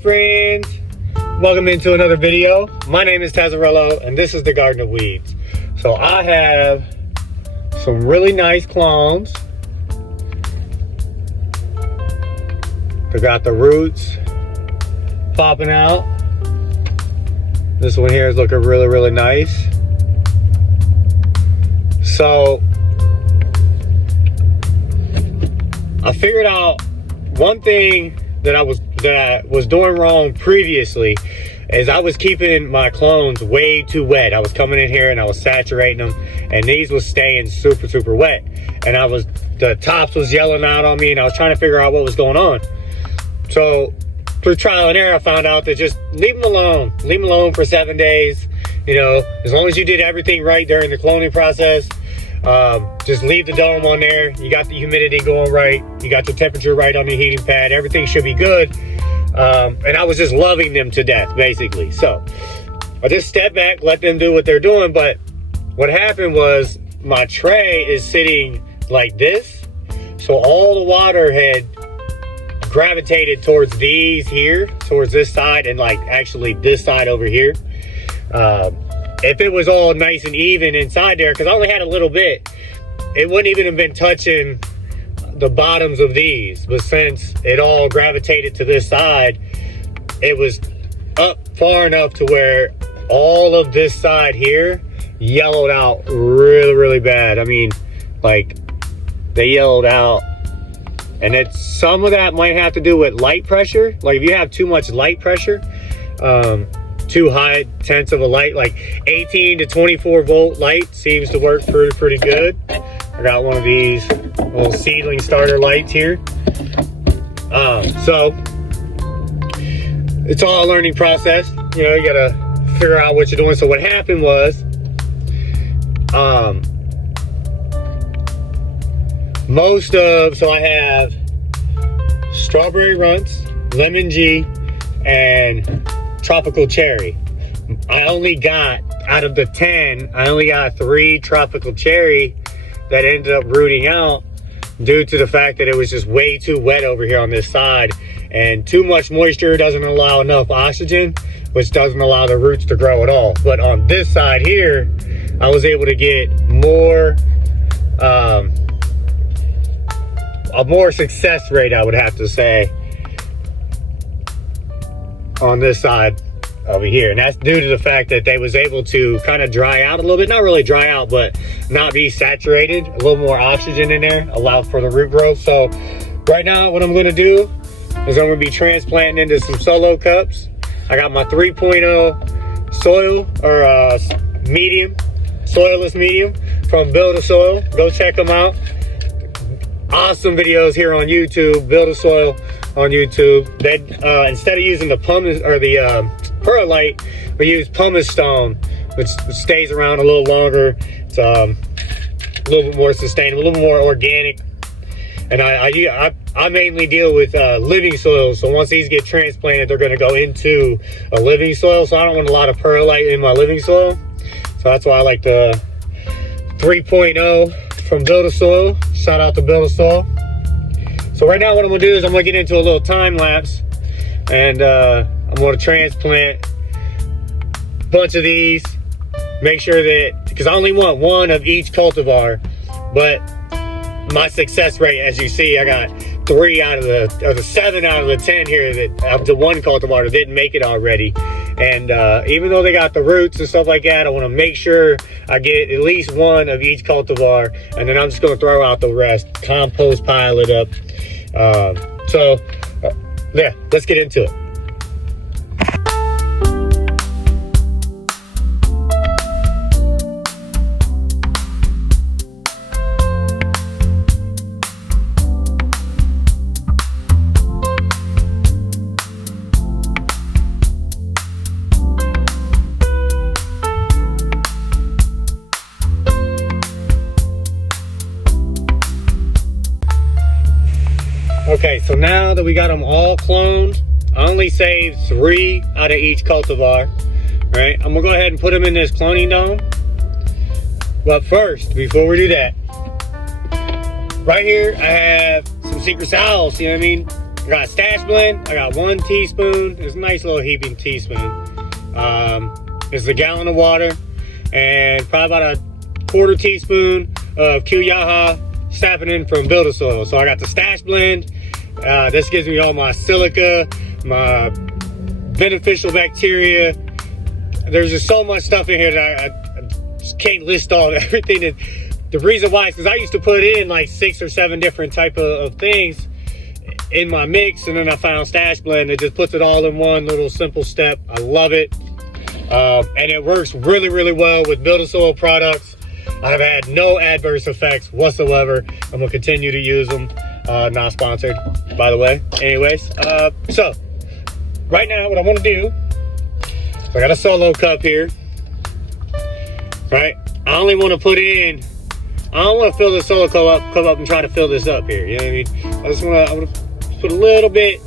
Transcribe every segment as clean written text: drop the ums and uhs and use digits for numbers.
friends, welcome into another video. My name is Tazzarello and this is the Garden of Weeds. So I have some really nice clones. They got the roots popping out. This one here is looking really nice. So I figured out one thing that I was doing wrong previously is I was keeping my clones way too wet. I was coming in here and I was saturating them, and these was staying super wet. And the tops was yelling out on me, and I was trying to figure out what was going on. So through trial and error, I found out that just leave them alone. Leave them alone for 7 days. You know, as long as you did everything right during the cloning process, just leave the dome on there. You got the humidity going right. You got your temperature right on the heating pad. Everything should be good. And I was just loving them to death, basically. So I just stepped back, let them do what they're doing. But what happened was my tray is sitting like this. So all the water had gravitated towards these here, towards this side, and like actually this side over here. If it was all nice and even inside there, because I only had a little bit, it wouldn't even have been touching the bottoms of these. But since it all gravitated to this side, it was up far enough to where all of this side here yellowed out really bad. I mean, like, they yellowed out. And some of that might have to do with light pressure. Like if you have too much light pressure, too high tense of a light, like 18 to 24 volt light seems to work pretty good. I got one of these little seedling starter lights here. So it's all a learning process. You know, you gotta figure out what you're doing. So what happened was, so I have strawberry runts, lemon G, and tropical cherry. I only got, out of the 10, I only got 3 tropical cherry that ended up rooting out due to the fact that it was just way too wet over here on this side, and too much moisture doesn't allow enough oxygen, which doesn't allow the roots to grow at all. But on this side here, I was able to get a more success rate, I would have to say, on this side over here. And that's due to the fact that they was able to kind of dry out a little bit. Not really dry out, but not be saturated. A little more oxygen in there, allow for the root growth. So right now what I'm going to do is I'm going to be transplanting into some solo cups. I got my 3.0 soil, or medium, soilless medium from Build a Soil. Go check them out. Awesome videos here on YouTube. Build a Soil on YouTube. They instead of using the pumice or the perlite, we use pumice stone, which stays around a little longer. It's a little bit more sustainable, a little more organic. And I mainly deal with living soils. So once these get transplanted, they're going to go into a living soil. So I don't want a lot of perlite in my living soil. So that's why I like the 3.0 from Build a Soil. Shout out to Build a Soil. So right now what I'm gonna do is I'm gonna get into a little time lapse, and I'm gonna transplant a bunch of these. Make sure that, because I only want 1 of each cultivar, but my success rate, as you see, I got 3 out of the 7 out of the 10 here that up to 1 cultivar that didn't make it already. And even though they got the roots and stuff like that, I want to make sure I get at least 1 of each cultivar, and then I'm just going to throw out the rest, compost pile it up. Yeah, let's get into it. Okay, so now that we got them all cloned, I only saved 3 out of each cultivar. Right, I'm gonna go ahead and put them in this cloning dome. But first, before we do that, right here I have some secret sauce. You know what I mean? I got stash blend. I got 1 teaspoon. It's a nice little heaping teaspoon. It's a gallon of water and probably about a 1/4 teaspoon of Q-Yaha saponin from Builder Soil. So I got the stash blend. This gives me all my silica, my beneficial bacteria. There's just so much stuff in here that I just can't list all everything. The reason why is because I used to put in like 6 or 7 different type of things in my mix, and then I found stash blend. It just puts it all in one little simple step. I love it. And it works really, really well with Builder Soil products. I've had no adverse effects whatsoever. I'm gonna continue to use them. Not sponsored, by the way. Anyways, so right now what I want to do, I got a solo cup here, right? I only want to put in, I don't want to fill the solo cup up and try to fill this up here. You know what I mean? I want to put a little bit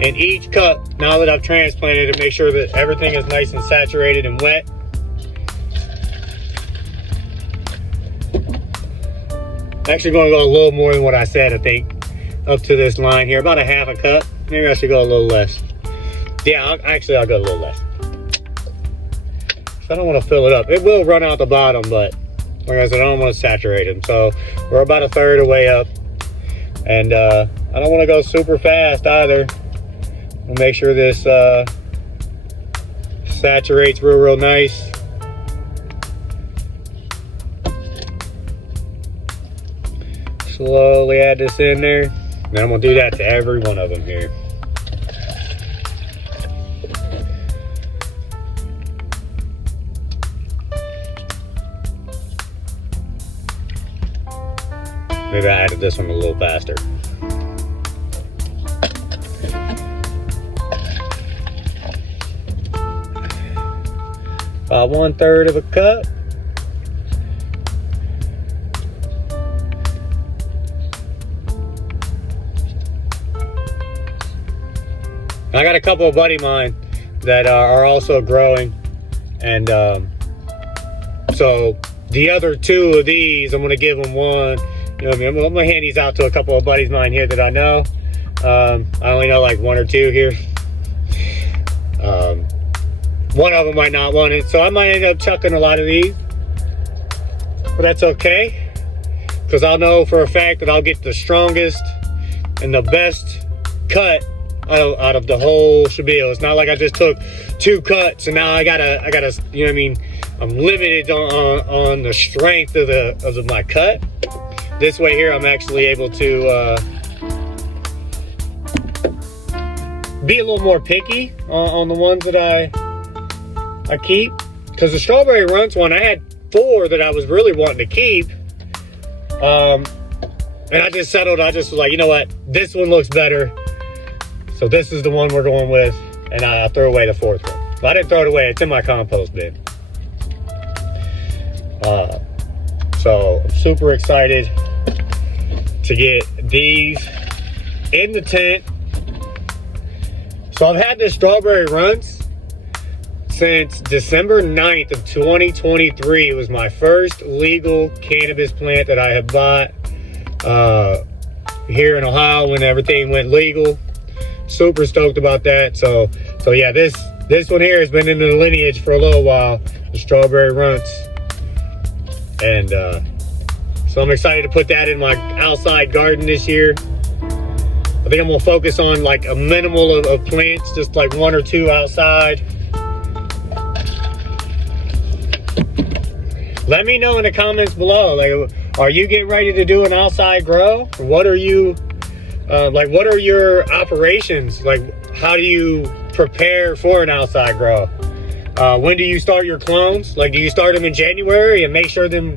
in each cup now that I've transplanted to make sure that everything is nice and saturated and wet. I'm actually going to go a little more than what I said, I think, up to this line here. About a 1/2 cup. Maybe I should go a little less. Yeah, I'll go a little less. So I don't want to fill it up. It will run out the bottom, but like I said, I don't want to saturate them. So we're about 1/3 of the way up. And I don't want to go super fast either. We'll make sure this saturates real nice. Slowly add this in there. Then I'm gonna do that to every one of them here. Maybe I added this one a little faster. About 1/3 of a cup. I got a couple of buddy of mine that are also growing, and so the other 2 of these, I'm gonna give them one. You know what I mean? I'm gonna hand these out to a couple of buddies of mine here that I know. I only know like 1 or 2 here. One of them might not want it, so I might end up chucking a lot of these, but that's okay, because I'll know for a fact that I'll get the strongest and the best cut out of the whole shabil. It's not like I just took 2 cuts and now I gotta, you know what I mean? I'm limited on the strength of my cut. This way here, I'm actually able to be a little more picky on the ones that I keep. Because the strawberry runts one, I had 4 that I was really wanting to keep. And I just settled. I just was like, you know what? This one looks better. So this is the one we're going with, and I threw away the 4th one. But I didn't throw it away. It's in my compost bin. So I'm super excited to get these in the tent. So I've had this strawberry runts since December 9th of 2023. It was my first legal cannabis plant that I had bought here in Ohio when everything went legal. Super stoked about that. So yeah, this one here has been in the lineage for a little while, the strawberry runts. And so I'm excited to put that in my outside garden this year. I think I'm gonna focus on like a minimal of plants, just like 1 or 2 outside. Let me know in the comments below, like, are you getting ready to do an outside grow? What are you, what are your operations? Like, how do you prepare for an outside grow? When do you start your clones? Like, do you start them in January and make sure them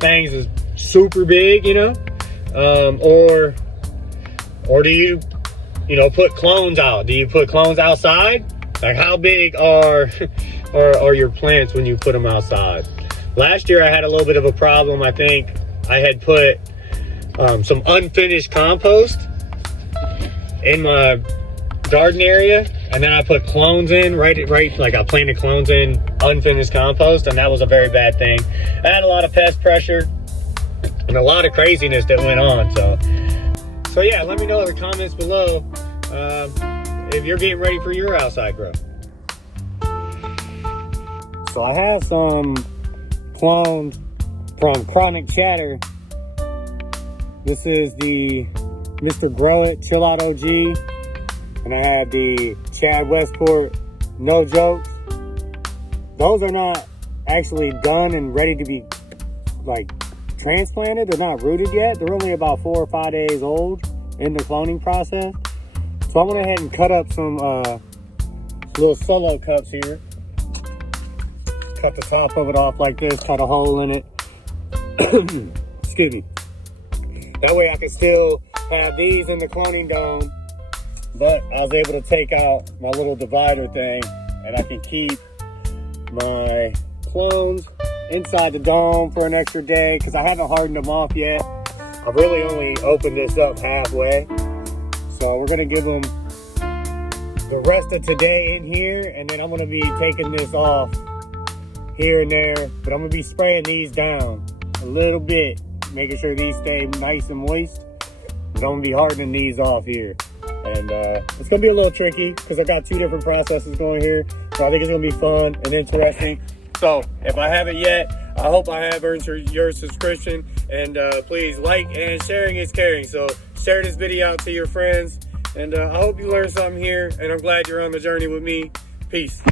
things is super big, you know? Or do you put clones out? Do you put clones outside? Like, how big are your plants when you put them outside? Last year I had a little bit of a problem. I think I had put some unfinished compost in my garden area, and then I put clones in right like I planted clones in unfinished compost, and that was a very bad thing. I had a lot of pest pressure and a lot of craziness that went on. So yeah, let me know in the comments below, if you're getting ready for your outside grow. So I have some clones from Chronic Chatter. This is the Mr. Grow It Chill Out OG, and I have the Chad Westport No Jokes. Those are not actually done and ready to be like transplanted. They're not rooted yet. They're only about 4 or 5 days old in the cloning process. So I went ahead and cut up some little solo cups here. Cut the top of it off like this, cut a hole in it. Excuse me. That way I can still have these in the cloning dome, but I was able to take out my little divider thing and I can keep my clones inside the dome for an extra day because I haven't hardened them off yet. I've really only opened this up halfway. So we're gonna give them the rest of today in here, and then I'm gonna be taking this off here and there, but I'm gonna be spraying these down a little bit, making sure these stay nice and moist. But I'm gonna be hardening these off here. And it's gonna be a little tricky because I've got 2 different processes going here. So I think it's gonna be fun and interesting. So if I haven't yet, I hope I have earned your subscription. And please like, and sharing is caring. So share this video out to your friends. And I hope you learned something here. And I'm glad you're on the journey with me. Peace.